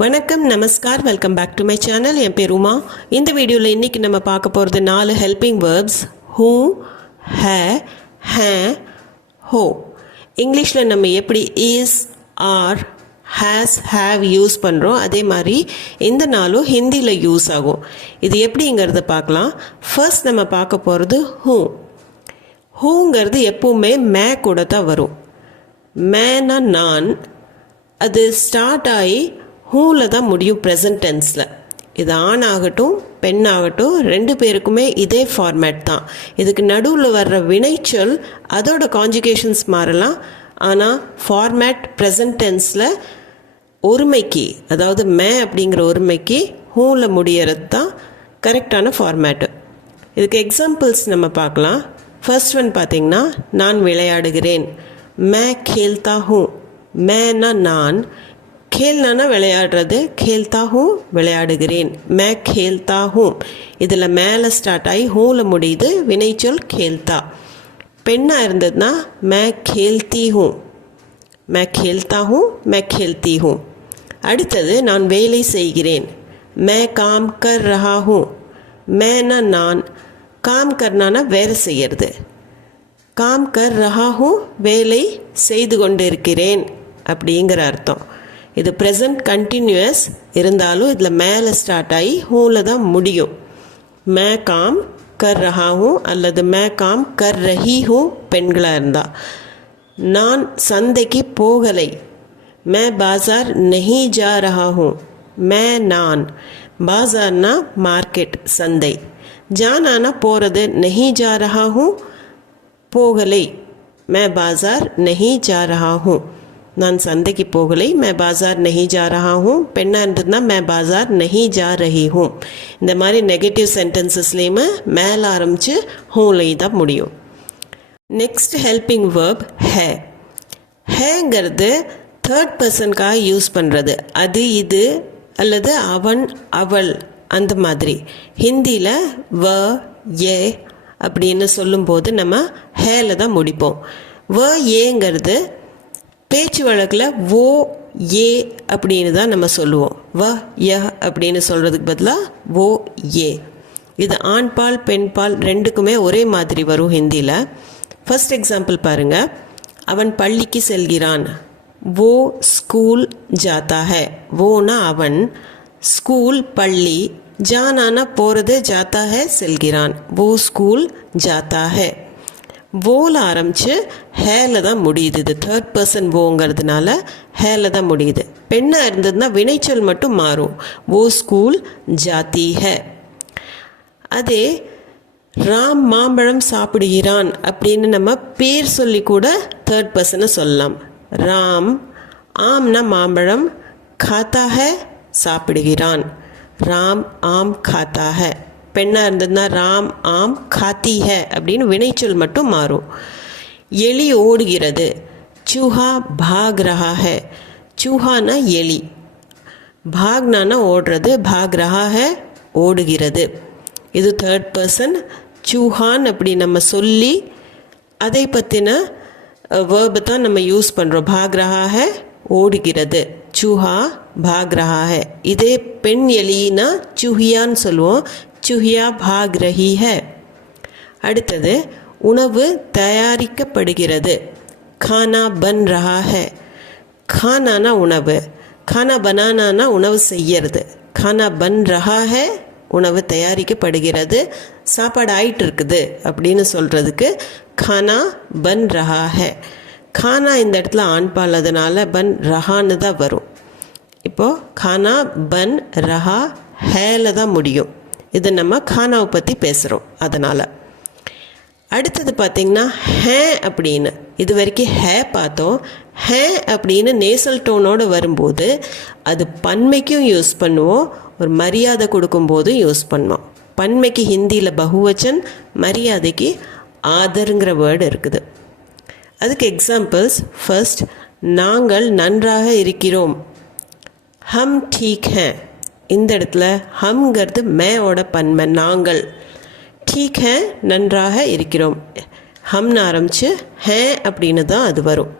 வணக்கம் நமஸ்கார் welcome back to my channel. என் பேர் உமா. இந்த வீடியோவில் இன்றைக்கி நம்ம பார்க்க போகிறது 4 ஹெல்பிங் வேர்ப்ஸ். ஹூ, ஹே, ஹே, ஹோ. இங்கிலீஷில் நம்ம எப்படி is, are, has, have use பண்ணுறோம், அதே மாதிரி இந்த நாளும் ஹிந்தியில் யூஸ் ஆகும். இது எப்படிங்கிறத பார்க்கலாம். ஃபர்ஸ்ட் நம்ம பார்க்க போகிறது ஹூ. ஹூங்கிறது எப்போவுமே மே கூட தான் வரும். மேனா நான், அது ஸ்டார்ட் ஆகி ஹூவில் தான் முடியும் ப்ரெசன்ட் டென்ஸில். இது ஆண் ஆகட்டும் பெண் ஆகட்டும் ரெண்டு பேருக்குமே இதே ஃபார்மேட் தான். இதுக்கு நடுவில் வர்ற வினைச்சொல் அதோட கான்ஜுகேஷன்ஸ் மாறலாம், ஆனால் ஃபார்மேட் ப்ரெசன்ட் டென்ஸில் ஒருமைக்கு, அதாவது மே அப்படிங்கிற ஒருமைக்கு ஹூவில் முடியறது தான் கரெக்டான ஃபார்மேட்டு. இதுக்கு எக்ஸாம்பிள்ஸ் நம்ம பார்க்கலாம். ஃபர்ஸ்ட் ஒன் பார்த்திங்கன்னா, நான் விளையாடுகிறேன். மே கேல்தா ஹூ. மேனா நான், खेलना விளையாடுறது, खेलता हूँ விளையாடுகிறேன். मैं खेलता हूँ. இதில் மேலே ஸ்டார்ட் ஆகி ஹூவில் முடியுது, வினைச்சொல் खेलता. பெண்ணாக இருந்ததுன்னா मैं खेलती हूँ, मैं खेलता हूँ, मैं खेलती हूँ. அடுத்தது நான் வேலை செய்கிறேன். मैं काम कर रहा हूँ. मैना நான், काम करना வேலை செய்கிறது. काम कर रहा हूँ வேலை செய்து கொண்டு இருக்கிறேன் அப்படிங்கிற அர்த்தம். இது ப்ரெசன்ட் கண்டினியூஸ் இருந்தாலும் இதில் மேலே ஸ்டார்ட் ஆகி ஹூவில் தான் முடியும். மே காம் கர் ரஹா ஹூ அல்லது மே காம் கர் ரஹி ஹூ பெண்களாக இருந்தால். நான் சந்தைக்கு போகலை. மே பாசார் நஹி ஜா ரஹா ஹூ. மே நான், பாசார்னா மார்க்கெட், சந்தை. ஜானானா போகிறது, நஹி ஜா ரஹா ஹூ போகலை. மே பாசார் நஹி ஜா ரஹா ஹூ. நான் சந்தைக்கு போகலை. மே பாசார் நஹி ஜா ரஹா ஹூ. பெண்ணாக இருந்ததுன்னா மே பாசார் நஹி ஜா ரஹி ஹூ. இந்த மாதிரி நெகட்டிவ் சென்டென்சஸ்லேயுமே மேலே ஆரம்பித்து ஹூலையும் தான் முடியும். நெக்ஸ்ட் ஹெல்பிங் வேர்ப் ஹே. ஹேங்கிறது தேர்ட் பர்சனுக்காக யூஸ் பண்ணுறது. அது, இது அல்லது அவன், அவள், அந்த மாதிரி. ஹிந்தியில் வ, ஏ அப்படின்னு சொல்லும்போது நம்ம ஹேல தான் முடிப்போம். வ, ஏங்கிறது பேச்சு வழக்கில் ஓ, ஏ அப்படின்னு தான் நம்ம சொல்லுவோம். வ, ய அப்படின்னு சொல்கிறதுக்கு பதிலாக ஓ, ஏ. இது ஆண் பால் பெண் பால் ரெண்டுக்குமே ஒரே மாதிரி வரும் ஹிந்தியில். ஃபர்ஸ்ட் எக்ஸாம்பிள் பாருங்கள். அவன் பள்ளிக்கு செல்கிறான். वो स्कूल जाता है. वोனா அவன், ஸ்கூல் பள்ளி, ஜானானா போகிறது, ஜாத்தா है செல்கிறான். वो स्कूल जाता है. வோல ஆரம்பித்து ஹேல தான் முடியுது. இது தேர்ட் பர்சன் வோங்கிறதுனால ஹேல தான் முடியுது. பெண்ணாக இருந்ததுன்னா வினைச்சொல் மட்டும் மாறும். वो स्कूल जाती है. அதே ராம் மாம்பழம் சாப்பிடுகிறான் அப்படின்னு நம்ம பேர் சொல்லி கூட தேர்ட் பர்சனை சொல்லலாம். ராம், ஆம்னா மாம்பழம், खाता है சாப்பிடுகிறான். ராம் ஆம் खाता है. பெண்ணாக இருந்ததுன்னா ராம் ஆம் खाती है அப்படின்னு வினைச்சொல் மட்டும் மாறும். எலி ஓடுகிறது. चूहा भाग रहा है. चूहाனா எலி, भागना ஓடுறது, भाग रहा है ஓடுகிறது. இது தேர்ட் பர்சன். चूहान அப்படி நம்ம சொல்லி அதை பற்றின வேர்பை தான் நம்ம யூஸ் பண்ணுறோம். भाग रहा है ஓடுகிறது. चूहा भाग रहा है. இதே பெண் எலினா चूहियाன்னு சொல்லுவோம். चूहिया भाग रही है. அடுத்தது உணவு தயாரிக்கப்படுகிறது. खाना बन रहा है. खानाனா உணவு, खाना बनाना உணவு செய்யறது. खाना बन रहा है உணவு தயாரிக்கப்படுகிறது, சாப்பாடு ஆயிட்டு இருக்குது அப்படின்னு சொல்கிறதுக்கு खाना बन रहा है. खाना இந்த இடத்துல ஆண்பால், அதனால் பன் ரஹான்னு தான் வரும். இப்போது खाना बन रहा ஹேல தான் முடியும். இது நம்ம खानाவை பற்றி பேசுகிறோம் அதனால். அடுத்தது பார்த்திங்கன்னா ஹே அப்படின்னு. இது வரைக்கும் ஹே பார்த்தோம். ஹே அப்படின்னு நேசல் டோனோடு வரும்போது அது பன்மைக்கும் யூஸ் பண்ணுவோம், ஒரு மரியாதை கொடுக்கும்போதும் யூஸ் பண்ணுவோம். பன்மைக்கு ஹிந்தியில் பகுவச்சன், மரியாதைக்கு ஆதருங்கிற வேர்டு இருக்குது. அதுக்கு எக்ஸாம்பிள்ஸ். ஃபர்ஸ்ட், நாங்கள் நன்றாக இருக்கிறோம். ஹம் டீக் ஹே. இந்த இடத்துல ஹம்ங்கிறது மேவோட பன்மை, நாங்கள். டீக் ஹே நன்றாக இருக்கிறோம். ஹம்னு ஆரம்பித்து ஹே அப்படின்னு தான் அது வரும்.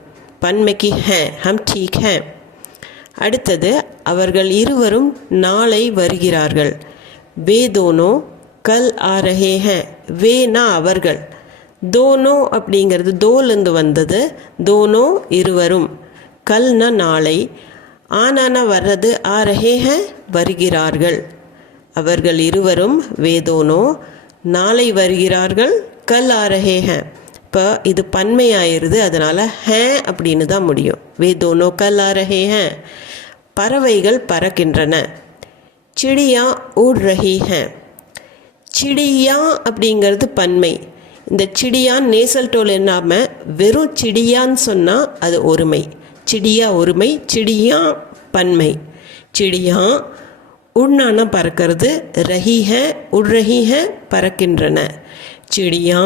பன்மைக்கு ஹே, ஹம் டீக் ஹே. அடுத்தது அவர்கள் இருவரும் நாளை வருகிறார்கள். वे दोनों कल आ रहे हैं. வேனா அவர்கள், தோனோ அப்படிங்கிறது தோலேருந்து வந்தது, தோனோ இருவரும், கல்னா நாளை, ஆனானா வர்றது, ஆ ரஹே ஹே வருகிறார்கள். அவர்கள் இருவரும் வே தோனோ நாளை வருகிறார்கள், கல் ஆ ரஹே ஹே. இப்போ இது பன்மையாயிருது, அதனால் ஹே அப்படின்னு தான் முடியும். வே தோனோ கல் ஆ ரஹே ஹே. பறவைகள் பறக்கின்றன. சிடியா உட் ரஹி ஹே. சிடியா அப்படிங்கிறது பன்மை. இந்த சிடியான் நேசல் டோல் இல்லாமல் வெறும் சிடியான்னு சொன்னால் அது ஒருமை. சிடியா ஒருமை, சிடியா பன்மை. சிடியா உண்ணான பறக்கிறது, ரஹி ஹே உட் ரஹி ஹே பறக்கின்றன. சிடியா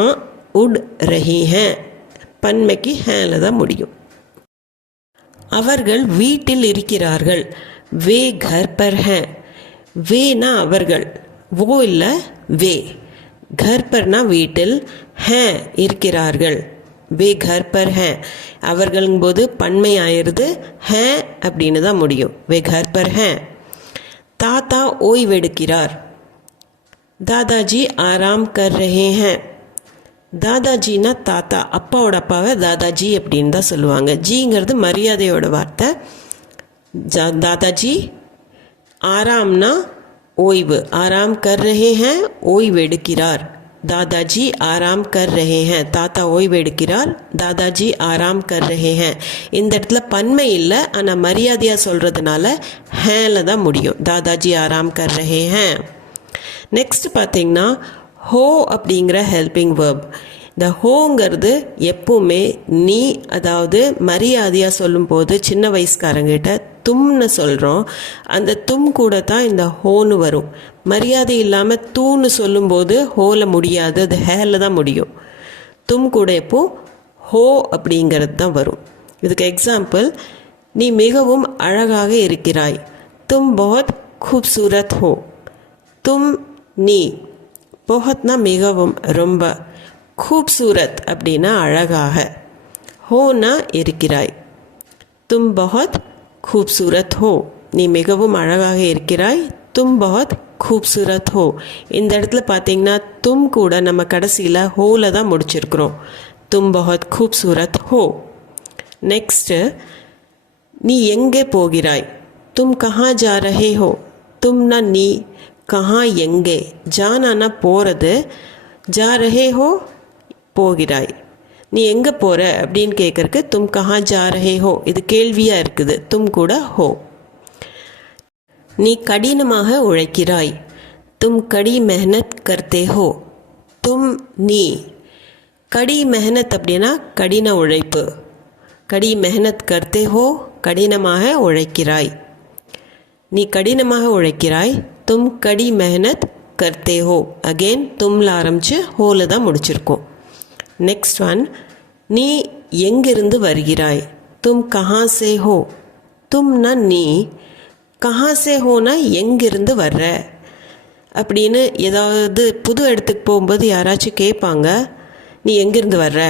உட் ரஹி ஹே பன்மைக்கு ஹேல தான் முடியும். அவர்கள் வீட்டில் இருக்கிறார்கள். வே கர் பர் ஹே. வேனா அவர்கள், ஓ இல்லை வே. கர் பர்னா வீட்டில், ஹே இருக்கிறார்கள். வே கர் பர் ஹே. அவர்களும்போது பன்மை ஆயிடுது, ஹே அப்படின்னு தான் முடியும். வே கர் பர் ஹே. தாத்தா ஓய்வெடுக்கிறார். தாதாஜி ஆராம் கர் ரஹே ஹே. தாதாஜின்னா தாத்தா, அப்பாவோட அப்பாவை தாதாஜி அப்படின்னு தான் சொல்லுவாங்க. ஜிங்கிறது மரியாதையோட வார்த்தை. தாதாஜி ஆராம்னா ஓய்வு, ஆராம் கர் ரஹே ஹே ஓய்வெடுக்கிறார். தாதாஜி ஆராம் கர் ரஹே ஹே. தாத்தா ஓய்வெடுக்கிறார், தாதாஜி ஆராம் கர் ரஹே ஹே. இந்த இடத்துல பன்மை இல்லை, ஆனால் மரியாதையாக சொல்கிறதுனால ஹேல தான் முடியும். தாதாஜி ஆராம் கர் ரஹே ஹே. நெக்ஸ்ட் பார்த்தீங்கன்னா ஹோ அப்படிங்கிற ஹெல்பிங் வேர்ப். இந்த ஹோங்கிறது எப்பவுமே நீ, அதாவது மரியாதையாக சொல்லும்போது சின்ன வயசுக்காரங்கிட்ட தும்னு சொல்கிறோம், அந்த தும் கூட தான் இந்த ஹோன்னு வரும். மரியாதை இல்லாமல் தூன்னு சொல்லும்போது ஹோல முடியாது, அது ஹேல தான் முடியும். தும் கூட எப்போ ஹோ அப்படிங்கிறது தான் வரும். இதுக்கு எக்ஸாம்பிள், நீ மிகவும் அழகாக இருக்கிறாய். தும் பஹத் खूबसूरत हो. தும் நீ, பஹத்னா மிகவும் ரொம்ப, खूबसूरत அப்படின்னா அழகாக, ஹோனா இருக்கிறாய். தும் பஹத் खूबसूरत हो. நீ மிகவும் அழகாக இருக்கிறாய். தும் பஹத் खूबसूरत हो. இந்த இடத்துல பார்த்தீங்கன்னா தும் கூட நம்ம கடைசியில் ஹோல தான் முடிச்சிருக்கிறோம். தும் பஹத் खूबसूरत हो. நெக்ஸ்ட்டு, நீ எங்கே போகிறாய். தும் கஹா ஜா ரஹே ஹோ. தும்னா நீ, கஹா எங்கே, ஜானானா போகிறது, ஜா ரஹே ஹோ போகிறாய். நீ எங்கே போகிற அப்படின்னு கேட்குறக்கு தும் கஹா ஜா ரஹே ஹோ, இது கேள்வியாக இருக்குது. தும் கூட ஹோ. நீ கடினமாக உழைக்கிறாய். தும் கடி மெஹனத் கர்த்தே ஹோ. தும் நீ, கடி மெஹனத் அப்படின்னா கடின உழைப்பு. கடி மெஹனத் கர்த்தே ஹோ, கடினமாக உழைக்கிறாய். நீ கடினமாக உழைக்கிறாய். தும் கடி மெஹனத் கர்த்தே ஹோ. அகெயின் தும்ல ஆரம்பித்து ஹோல தான் முடிச்சிருக்கோம். நெக்ஸ்ட் ஒன், நீ எங்கிருந்து வருகிறாய். தும் கஹா சே ஹோ. தும்னா நீ, கஹா சே ஹோனா எங்கிருந்து வர்ற அப்படின்னு. ஏதாவது புது இடத்துக்கு போகும்போது யாராச்சும் கேட்பாங்க, நீ எங்கிருந்து வர்ற,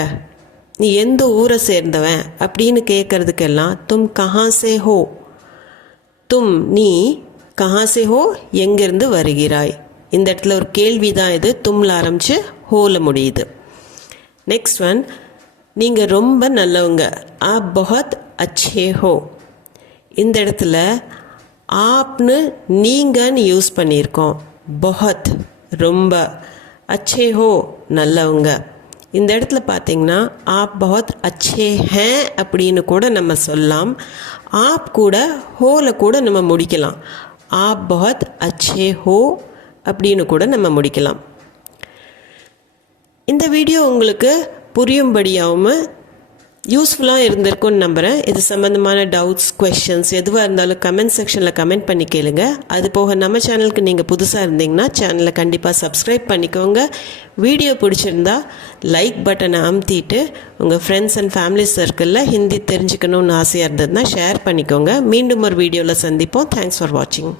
நீ எந்த ஊரை சேர்ந்தவன் அப்படின்னு கேட்குறதுக்கெல்லாம் தும் கஹா சே ஹோ. தும் நீ, கஹா சே ஹோ எங்கிருந்து வருகிறாய். இந்த இடத்துல ஒரு கேள்வி தான் இது, தும்ல ஆரம்பித்து ஹோல முடியுது. நெக்ஸ்ட் ஒன், நீங்கள் ரொம்ப நல்லவங்க. ஆப் பஹத் அச்சே ஹோ. இந்த இடத்துல ஆப்னு நீங்கன்னு யூஸ் பண்ணியிருக்கோம். பஹத் ரொம்ப, அச்சே ஹோ நல்லவங்க. இந்த இடத்துல பார்த்தீங்கன்னா ஆப் பஹத் அச்சே ஹே அப்படின்னு கூட நம்ம சொல்லலாம். ஆப் கூட ஹோல கூட நம்ம முடிக்கலாம். ஆப் பஹத் அச்சே ஹோ அப்படின்னு கூட நம்ம முடிக்கலாம். இந்த வீடியோ உங்களுக்கு புரியும்படியாகவும் யூஸ்ஃபுல்லாக இருந்திருக்கும்னு நம்புகிறேன். இது சம்மந்தமான டவுட்ஸ், கொஷின்ஸ் எதுவாக இருந்தாலும் கமெண்ட் செக்ஷனில் கமெண்ட் பண்ணி கேளுங்க. அது போக நம்ம சேனலுக்கு நீங்கள் புதுசாக இருந்தீங்கன்னா சேனலை கண்டிப்பாக சப்ஸ்கிரைப் பண்ணிக்கோங்க. வீடியோ பிடிச்சிருந்தா லைக் பட்டனை அமுத்திட்டு உங்கள் ஃப்ரெண்ட்ஸ் அண்ட் ஃபேமிலி சர்க்கிளில் ஹிந்தி தெரிஞ்சுக்கணுன்னு ஆசையாக இருந்ததுன்னா ஷேர் பண்ணிக்கோங்க. மீண்டும் ஒரு வீடியோவில் சந்திப்போம். தேங்க்ஸ் ஃபார் வாட்சிங்.